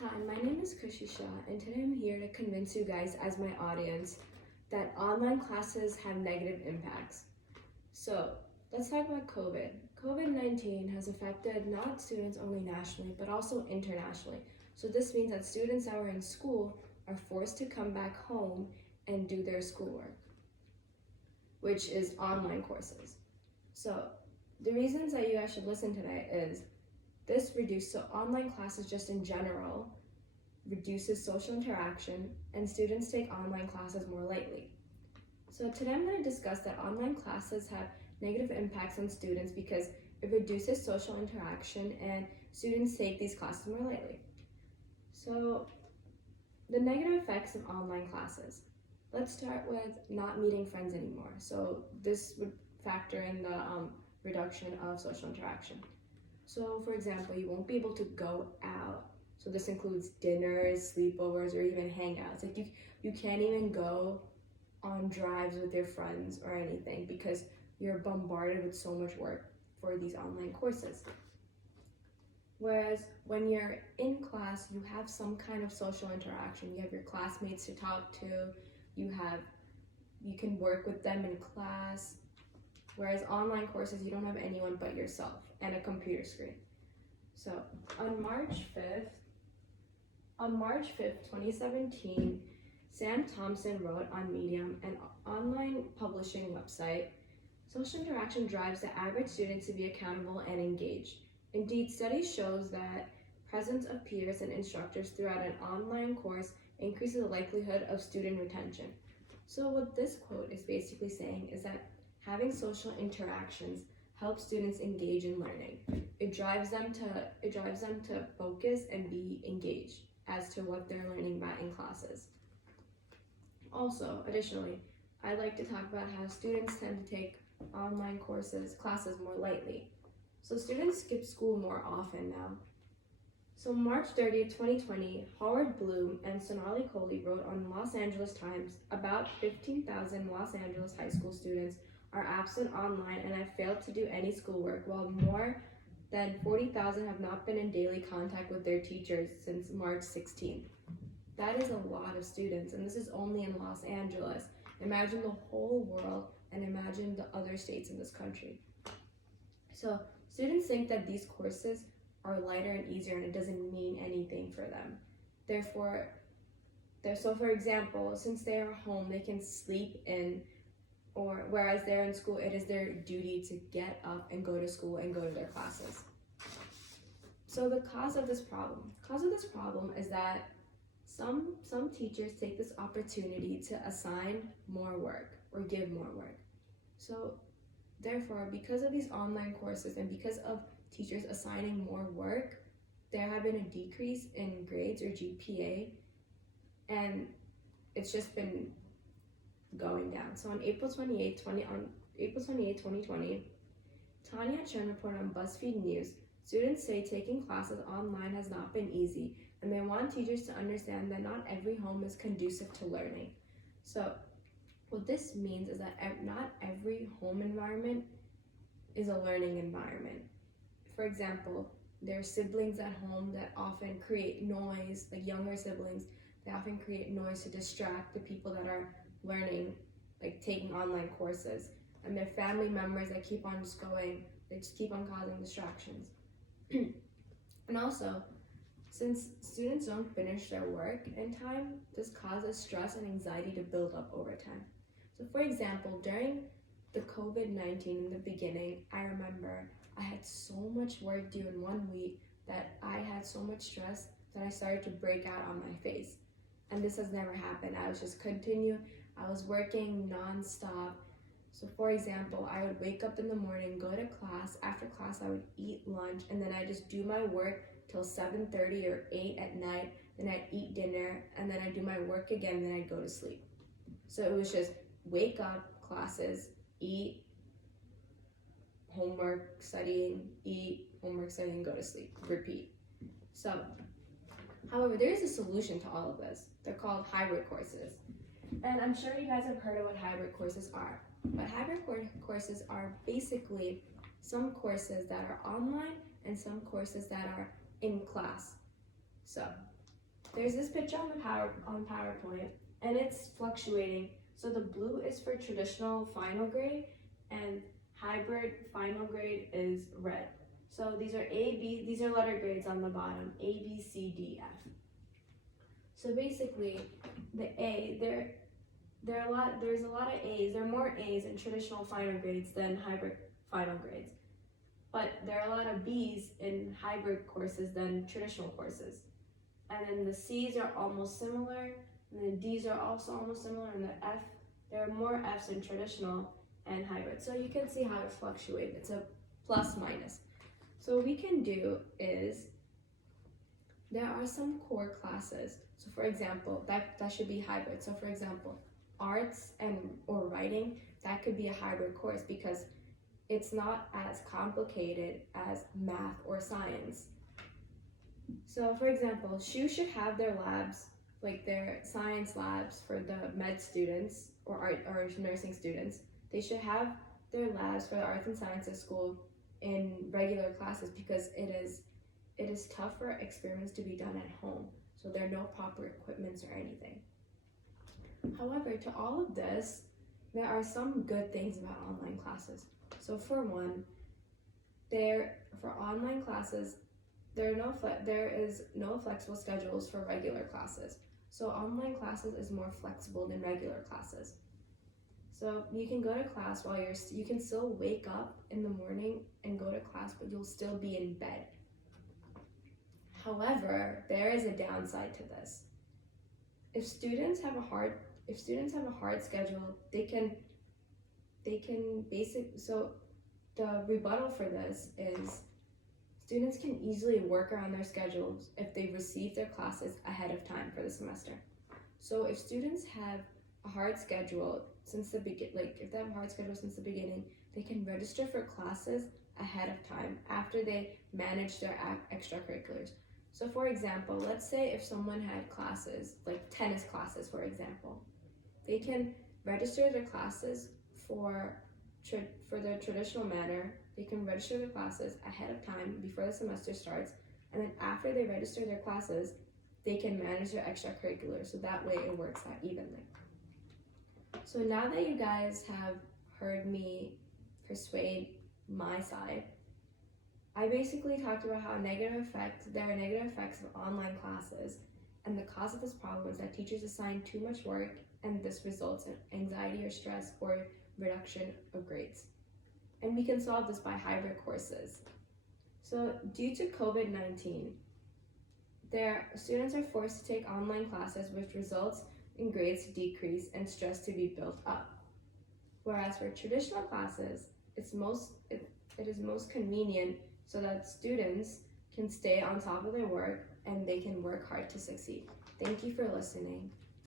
Hi, my name is Kushi Shah, and today I'm here to convince you guys, as my audience, that online classes have negative impacts. So, let's talk about COVID. COVID-19 has affected not students only nationally, but also internationally. So, this means that students that were in school are forced to come back home and do their schoolwork, which is online courses. So, the reasons that you guys should listen today is so online classes just in general reduces social interaction and students take online classes more lightly. So today I'm going to discuss that online classes have negative impacts on students because it reduces social interaction and students take these classes more lightly. So the negative effects of online classes. Let's start with not meeting friends anymore. So this would factor in the reduction of social interaction. So for example, you won't be able to go out. So this includes dinners, sleepovers, or even hangouts. Like you can't even go on drives with your friends or anything because you're bombarded with so much work for these online courses. Whereas when you're in class, you have some kind of social interaction. You have your classmates to talk to, you can work with them in class. Whereas online courses, you don't have anyone but yourself and a computer screen. So on March 5th, 2017, Sam Thompson wrote on Medium, an online publishing website, social interaction drives the average student to be accountable and engaged. Indeed, studies shows that presence of peers and instructors throughout an online course increases the likelihood of student retention. So what this quote is basically saying is that having social interactions helps students engage in learning. It drives them to focus and be engaged as to what they're learning about in classes. Also, additionally, I'd like to talk about how students tend to take online classes more lightly. So students skip school more often now. So March 30th, 2020, Howard Bloom and Sonali Kohli wrote on Los Angeles Times about 15,000 Los Angeles high school students are absent online and have failed to do any schoolwork, while more than 40,000 have not been in daily contact with their teachers since March 16th. That is a lot of students, and this is only in Los Angeles. Imagine the whole world and imagine the other states in this country. So students think that these courses are lighter and easier and it doesn't mean anything for them. So for example, since they are home, they can sleep in, or whereas they're in school, it is their duty to get up and go to school and go to their classes. So the cause of this problem is that some teachers take this opportunity to assign more work or give more work. So therefore, because of these online courses and because of teachers assigning more work, there have been a decrease in grades or GPA, and it's just been going down. So on April 28, 2020, Tanya Chen reported on BuzzFeed News, students say taking classes online has not been easy, and they want teachers to understand that not every home is conducive to learning. So what this means is that not every home environment is a learning environment. For example, there are siblings at home that often create noise, like younger siblings, they often create noise to distract the people that are learning, like taking online courses, and their family members that keep on just going, they just keep on causing distractions. And also, since students don't finish their work in time, this causes stress and anxiety to build up over time. So for example, during the COVID-19 in the beginning, I remember I had so much work due in 1 week that I had so much stress that I started to break out on my face. And this has never happened. I was working nonstop. So for example, I would wake up in the morning, go to class. After class, I would eat lunch, and then I just do my work till 7:30 or 8 at night. Then I'd eat dinner, and then I'd do my work again, and then I'd go to sleep. So it was just wake up, classes, eat, homework, studying, eat, homework, studying, go to sleep, repeat. So, however, there is a solution to all of this. They're called hybrid courses. And I'm sure you guys have heard of what hybrid courses are. But hybrid courses are basically some courses that are online and some courses that are in class. So there's this picture on PowerPoint, and it's fluctuating. So the blue is for traditional final grade, and hybrid final grade is red. So these are letter grades on the bottom, A, B, C, D, F. So basically, the A, there's a lot of A's. There are more A's in traditional final grades than hybrid final grades. But there are a lot of B's in hybrid courses than traditional courses. And then the C's are almost similar, and the D's are also almost similar, and the F, there are more F's in traditional and hybrid. So you can see how it fluctuates. It's a plus minus. So what we can do is, there are some core classes. So for example, that should be hybrid. So for example, arts or writing, that could be a hybrid course because it's not as complicated as math or science. So for example, SHU should have their labs, like their science labs for the med students or art or nursing students. They should have their labs for the arts and sciences school in regular classes because it is tough for experiments to be done at home. So there are no proper equipments or anything. However, to all of this, there are some good things about online classes. So for one, for online classes, there is no flexible schedules for regular classes. So online classes is more flexible than regular classes. So you can go to class while you can still wake up in the morning and go to class, but you'll still be in bed. However, there is a downside to this. If students have a hard schedule, so the rebuttal for this is students can easily work around their schedules if they receive their classes ahead of time for the semester. So if students have a hard schedule since the beginning, they can register for classes ahead of time after they manage their extracurriculars. So for example, let's say if someone had classes, like tennis classes for example, they can register their classes for the traditional manner. They can register their classes ahead of time before the semester starts, and then after they register their classes, they can manage their extracurriculars, so that way it works out evenly. So now that you guys have heard me persuade my side, I basically talked about how there are negative effects of online classes, and the cause of this problem is that teachers assign too much work, and this results in anxiety or stress or reduction of grades. And we can solve this by hybrid courses. So due to COVID-19, students are forced to take online classes, which results in grades to decrease and stress to be built up. Whereas for traditional classes, it is most convenient so that students can stay on top of their work and they can work hard to succeed. Thank you for listening.